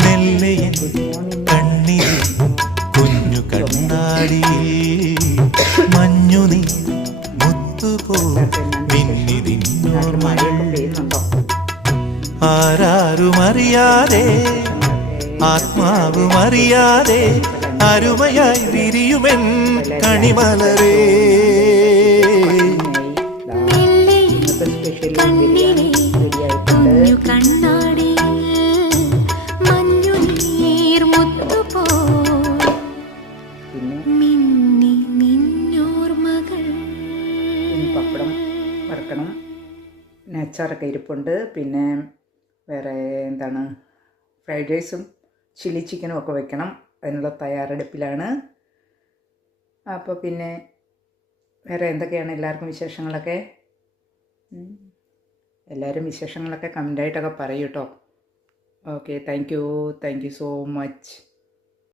മെല്ലയൻ കണ്ണിൽ കുഞ്ഞു കണ്ണാടി മഞ്ഞുനീ മുത്തുപോ മിന്നി നിന്നോർമ്മ ആരാരുമറിയാതെ ആത്മാവുമറിയാതെ അരുമയായി വിരിയുമെൻ കണിമലരേ പപ്പടം വറക്കണം, അച്ചാറൊക്കെ ഇരിപ്പുണ്ട്. പിന്നെ വേറെ എന്താണ്, ഫ്രൈഡ് റൈസും ചില്ലി ചിക്കനും ഒക്കെ വെക്കണം. അതിനുള്ള തയ്യാറെടുപ്പിലാണ്. അപ്പോൾ പിന്നെ വേറെ എന്തൊക്കെയാണ് എല്ലാവർക്കും വിശേഷങ്ങളൊക്കെ? എല്ലാവരും വിശേഷങ്ങളൊക്കെ കമൻ്റായിട്ടൊക്കെ പറയൂ കേട്ടോ. Okay, thank you so much.